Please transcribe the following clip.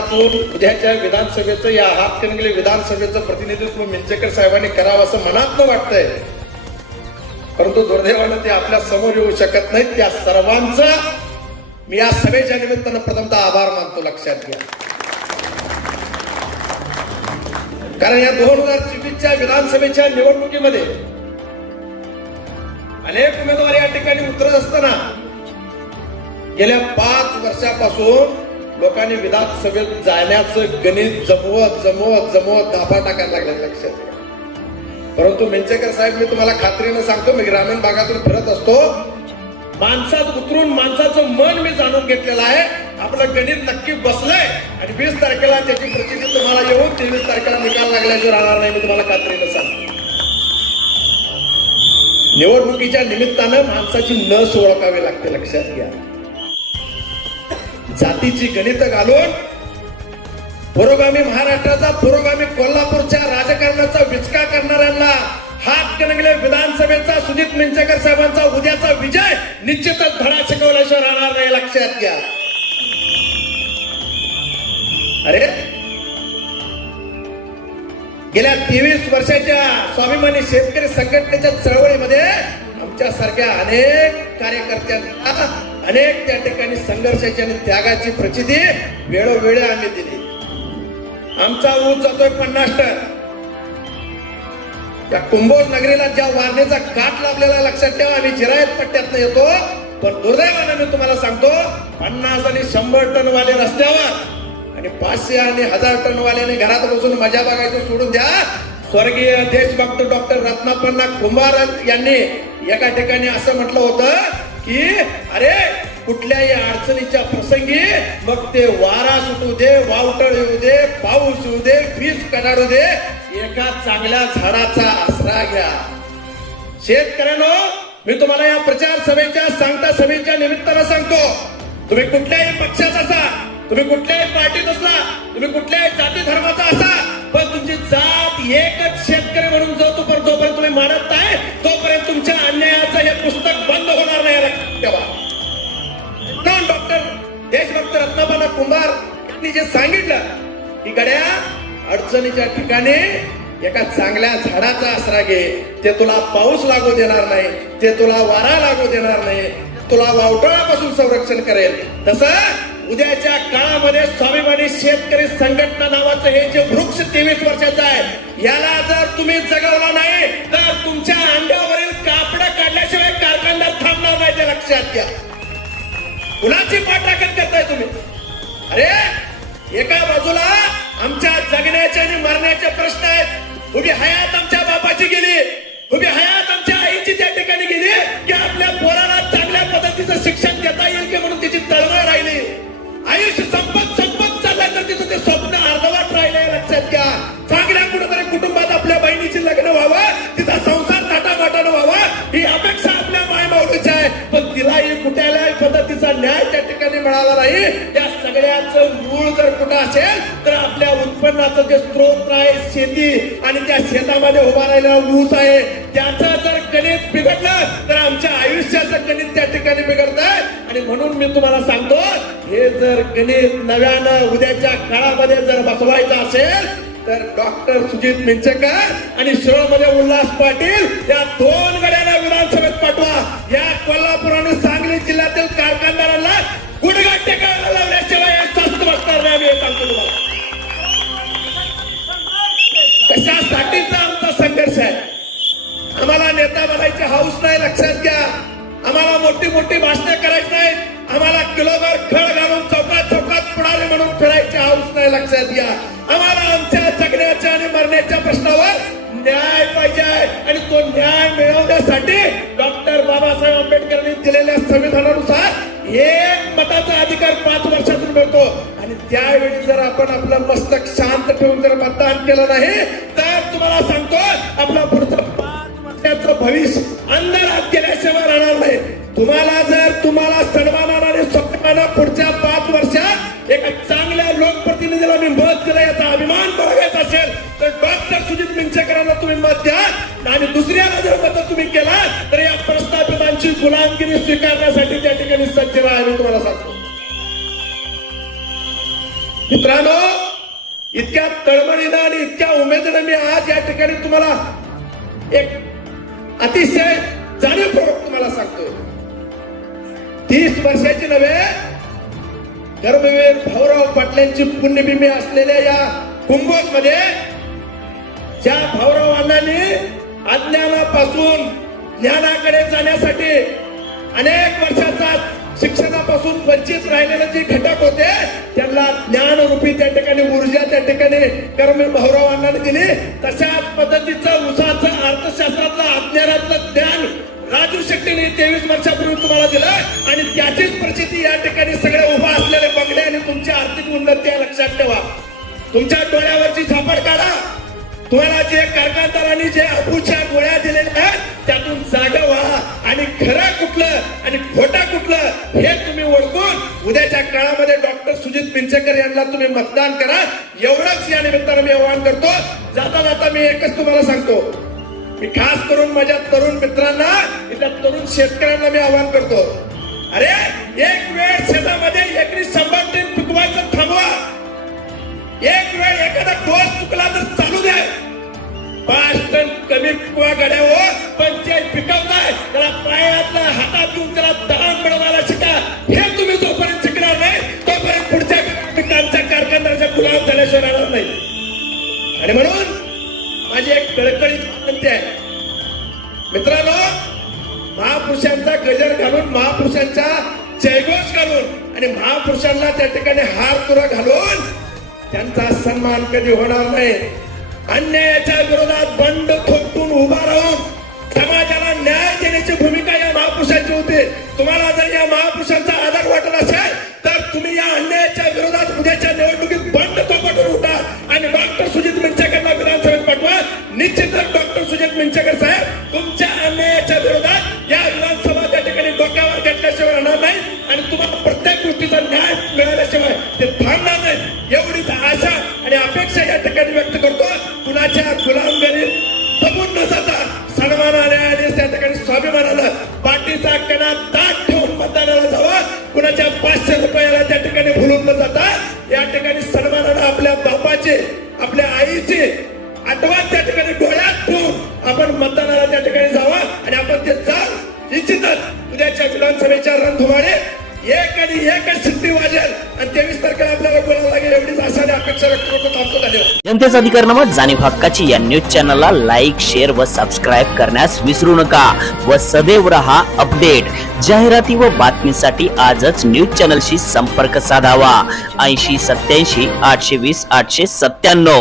माध्यमातून उद्याच्या विधानसभेचं या हातकणंगले विधानसभेचं प्रतिनिधित्व मिंचेकर साहेबांनी करावं असं मनातनं वाटतंय, परंतु दुर्दैवानं ते आपल्या समोर येऊ शकत नाहीत. त्या सर्वांचा मी या सभेच्या निमित्तानं प्रथमतः आभार मानतो. लक्षात घ्या, कारण या 2024च्या विधानसभेच्या निवडणुकीमध्ये अनेक उमेदवार या ठिकाणी उतरत असताना गेल्या 5 वर्षापासून लोकांनी विधानसभेत जाण्याचं गणित जमवत दाफा टाकायला लागले. लक्षात घ्या, परंतु मिंचेकर साहेब, मी तुम्हाला खात्रीनं सांगतो, मी ग्रामीण भागातून फिरत असतो, माणसात उतरून माणसाचं मन मी जाणून घेतलेलं आहे. आपलं गणित नक्की बसलंय आणि 20 तारखेला त्याची प्रचिती तुम्हाला येऊन 23 तारखेला निकाल लागल्याशिवाय राहणार नाही, मी तुम्हाला खात्रीनं सांगतो. निवडणुकीच्या निमित्तानं माणसाची नस ओळखावी लागते. लक्षात घ्या, जातीची गणित घालून पुरोगामी महाराष्ट्राचा, पुरोगामी कोल्हापूरच्या राजकारणाचा विचका करणाऱ्यांना हातकणंगले विधानसभेचा सुजित मिंचेकर साहेबांचा उद्याचा विजय निश्चितच धडा शिकवल्याशिवाय राहणार नाही. लक्षात घ्या. अरे, गेल्या 23 वर्षाच्या स्वाभिमानी शेतकरी संघटनेच्या चळवळीमध्ये आमच्या सारख्या अनेक कार्यकर्त्यांना अनेक त्या ठिकाणी संघर्षाची आणि त्यागाची प्रचिती वेळोवेळी आम्ही दिली. आमचा ऊस जातोय 50 टन. त्या कुंभोज नगरीला ज्या वारणेचा काट लाभलेला, लक्षात ठेवा, आम्ही जिरायत पट्ट्यातनं येतो, पण दुर्दैवानं मी तुम्हाला सांगतो, 50 आणि 100 टन वाले रस्त्यावर आणि 500 आणि 1000 टन वाल्याने घरात बसून मजा बघायचं सोडून द्या. स्वर्गीय देशभक्त डॉक्टर रत्नापन्ना कुंभार यांनी एका ठिकाणी असं म्हटलं होतं की अरे, कुठल्याही अडचणीच्या प्रसंगी मग ते वारा सुटू दे, वावटळ येऊ दे, पाऊस येऊ दे, वीज कडाडू दे, एका चांगल्या झाडाचा आसरा घ्या. शेतकऱ्यांनो, मी तुम्हाला या प्रचार सभेच्या, सांगता सभेच्या निमित्तानं सांगतो, तुम्ही कुठल्याही पक्षात असा, तुम्ही कुठल्याही पार्टीत असला, तुम्ही कुठल्याही जाती धर्माचा असा, पण तुमची जात एकच शेतकरी म्हणून जोपर्यंत तुम्ही मानत नाही, तोपर्यंत तुमच्या अन्यायाचं हे पुस्तक बंद होणार नाही. तेव्हा डॉक्टर देशभक्त रत्नापन्ना कुंभार यांनी जे सांगितलं की गड्या, अडचणीच्या ठिकाणी एका चांगल्या झाडाचा आसरा घे, ते तुला पाऊस लागू देणार नाही, ते तुला वारा लागू देणार नाही, तुला वावटळापासून संरक्षण करेल. तसं उद्याच्या काळामध्ये स्वाभिमानी शेतकरी संघटना नावाचं हे जे वृक्ष 23 वर्षाचं आहे, याला जर तुम्ही जगवला नाही तर तुमच्या अंड्यावरील कापड काढल्याशिवाय कारखाना थांबणार नाही. ते लक्षात घ्या. कुणाची पाठराखण करताय तुम्ही? अरे, एका बाजूला आमच्या जगण्याचे आणि मरण्याचे प्रश्न आहेत. उभी हयात आमच्या बापाची गेली, उभी हयात आमच्या आईची त्या ठिकाणी गेली की आपल्या पोराला चांगल्या पद्धतीचं शिक्षण देता येईल की म्हणून तिची तळमळ राहिली. आयुष्य संपत चाललंय तर तिचं ते स्वप्न अर्धवट राहिलंय. लक्षात घ्या. चांगल्या कुठेतरी कुटुंबात आपल्या बहिणीची लग्न व्हावं, तिचा संसार थाटामाटानं व्हावा, ही अपेक्षा आपल्या मायमाऊलीची आहे, पण तिलाही कुठल्याही पद्धतीचा न्याय त्या ठिकाणी मिळाला नाही. या सगळ्याचं मूळ जर कुठं असेल तर आपल्या उत्पन्नाचं जे स्त्रोत आहे शेती, आणि त्या शेतामध्ये उभा राहिलेला ऊस आहे, त्याचं जर गणित बिघडलं तर आमच्या आयुष्याचं गणित त्या ठिकाणी बिघडतंय. आणि म्हणून मी तुम्हाला सांगतो, हे जर गणित नव्यानं उद्याच्या काळामध्ये जर बसवायचं असेल तर डॉक्टर सुजित मिंचेकर आणि शिरोळमध्ये उल्हास पाटील या 2 गड्यांना विधानसभेत पाठवा. या कोल्हापूर आणि सांगली जिल्ह्यातील कारखानदारांना गुडघा टेकायला लावल्याशिवाय स्वस्त बसणार नाही. मी सांगतो तुम्हाला, कशासाठीचा आमचा संघर्ष आहे. आम्हाला नेता बनायची हौस नाही. लक्षात घ्या. आम्हाला मोठी भाषणं करायची नाही. आम्हाला किलोभर खळ घालून चौकात पुढारी म्हणून फिरायची हौस नाही. लक्षात घ्या. आम्हाला आमच्या जगण्याच्या आणि मरण्याच्या प्रश्नावर न्याय पाहिजे आणि तो न्याय मिळवण्यासाठी डॉक्टर बाबासाहेब आंबेडकरांनी दिलेल्या संविधानानुसार एक मताचा अधिकार 5 वर्षातून मिळतो. आणि त्यावेळी जर आपण आपलं मस्तक शांत ठेवून जर मतदान केलं नाही तर तुम्हाला सांगतो, आपला पुढचं 5 वर्षाचं भविष्य अंधारात गेल्याशिवाय राहणार नाही. तुम्हाला सन्मानानं आणि स्वप्नानं पुढच्या 5 वर्षात एका चांगल्या लोकप्रतिनिधीला मी मत दिलं याचा अभिमान बाळगायचा असेल तर डॉक्टर सुजित मिंचेकरांना तुम्ही मत द्या. आणि दुसऱ्याला जर मत तुम्ही केला तर या प्रस्थापितांची गुलामगिरी स्वीकारण्यासाठी त्या ठिकाणी सज्ज राहा. मी तुम्हाला सांगतो. मित्रांनो, इतक्या तळमळीनं आणि इतक्या उमेदीनं मी आज या ठिकाणी तुम्हाला एक अतिशय जाणीवपूर्वक तुम्हाला सांगतोय. 30 वर्षाची नव्हे, धर्मवीर भाऊराव पाटलांची पुण्यभूमी असलेल्या या कुंभोज मध्ये ज्या भाऊराव अण्णांनी अज्ञानापासून ज्ञानाकडे जाण्यासाठी अनेक वर्षाचा शिक्षणापासून वंचित राहिलेले जे घटक होते त्यांना ज्ञानरूपी त्या ठिकाणी ऊर्जा त्या ठिकाणी कर्मवीर भाऊराव अण्णांनी दिली. तशाच पद्धतीचं उसाचं अर्थशास्त्रातलं अज्ञानातलं ज्ञान राजू शेट्टीने 23 वर्षापूर्वी तुम्हाला दिलं आणि त्याचीच प्रचिती या ठिकाणी सगळे उभा असलेले बंगले आणि तुमची आर्थिक उन्नती आहे. लक्षात ठेवा. तुमच्या डोळ्यावरची झापड काढा. तुम्हाला जे कारखानदारांनी जे अफूच्या गोळ्या दिलेल्या आहेत त्यातून जागा व्हा आणि खरं कुठलं आणि खोटा कुठलं हे तुम्ही ओळखून उद्याच्या काळामध्ये डॉक्टर सुजित मिंचेकर यांना तुम्ही मतदान करा. एवढंच या निमित्तानं मी आवाहन करतो. जाता जाता मी एकच तुम्हाला सांगतो, मी खास करून माझ्या तरुण मित्रांना, इथल्या तरुण शेतकऱ्यांना मी आवाहन करतो, अरे एक वेळ शेतामध्ये एकरी 100 टन पिकवायचं थांबवा. एक वेळ एखादा डोस चुकला तर चालू द्या. 5 टन कमी पिकवा गाड्यावर, पण जे पिकवताय त्याला पायातला हातात घेऊन त्याला दळण मिळवायला शिका. हे तुम्ही जोपर्यंत शिकणार नाही तोपर्यंत पुढच्या पिकांच्या कारखानदाराच्या गुलाम झाल्याशिवाय राहणार नाही. आणि म्हणून माझी एक कळकळीची विनंती आहे, मित्रांनो, महापुरुषांचा गजर घालून, महापुरुषांचा जयघोष घालून आणि महापुरुषांना त्या ठिकाणी हार तुरा घालून त्यांचा सन्मान कधी होणार नाही. अन्यायाच्या विरोधात बंड थोपटून उभा राहून समाजाला न्याय देण्याची भूमिका या महापुरुषांची होती. तुम्हाला जर या महापुरुषांचा आदर वाटत असेल तर तुम्ही या अन्यायाच्या विरोधात उद्याच्या निवडणुकीत बंड थोपटून उठा आणि डॉक्टर सुजित मिंचेकरला विधानसभेत पाठवा. निश्चितच डॉक्टर सुजित मिंचेकर साहेब तुमच्या अन्यायाच्या विरोधात या विधानसभा त्या ठिकाणी डोक्यावर घेतल्याशिवाय राहणार नाही आणि तुम्हाला प्रत्येक गोष्टीचा न्याय मिळाल्याशिवाय ते थांबणार नाही. एवढीच आशा आणि अपेक्षा या ठिकाणी व्यक्त करतो. कुणाच्या गुलामगिरीत दबून न जाता सन्मानाने आणि त्या ठिकाणी स्वाभिमानानं पाठीचा कणा ताट ठेवून मतदानाला जावा. कुणाच्या 500 रुपयाला त्या ठिकाणी भुलून न जाता या ठिकाणी सन्मानानं आपल्या बापाचे, आपल्या आईचे आठवण त्या ठिकाणी डोळ्यात ठेवून आपण मतदानाला त्या ठिकाणी जावा आणि आपण ते जाल. निश्चितच उद्याच्या विधानसभेच्या रणधुमाळे एक आणि एकच सिद्धी वाजेल आणि 23 तारखेला आपल्याला बोलावं लागेल. एवढीच आशा आणि अपेक्षा व्यक्त करतो. थांबतो. धन्यवाद. जनतेचा अधिकारनामा जाणीव हक्काची या न्यूज चॅनलला लाईक, शेअर व सबस्क्राईब करण्यास विसरू नका व सदैव रहा अपडेट. जाहिराती व बातमीसाठी आजच न्यूज चॅनलशी संपर्क साधावा. 80 87 820 897.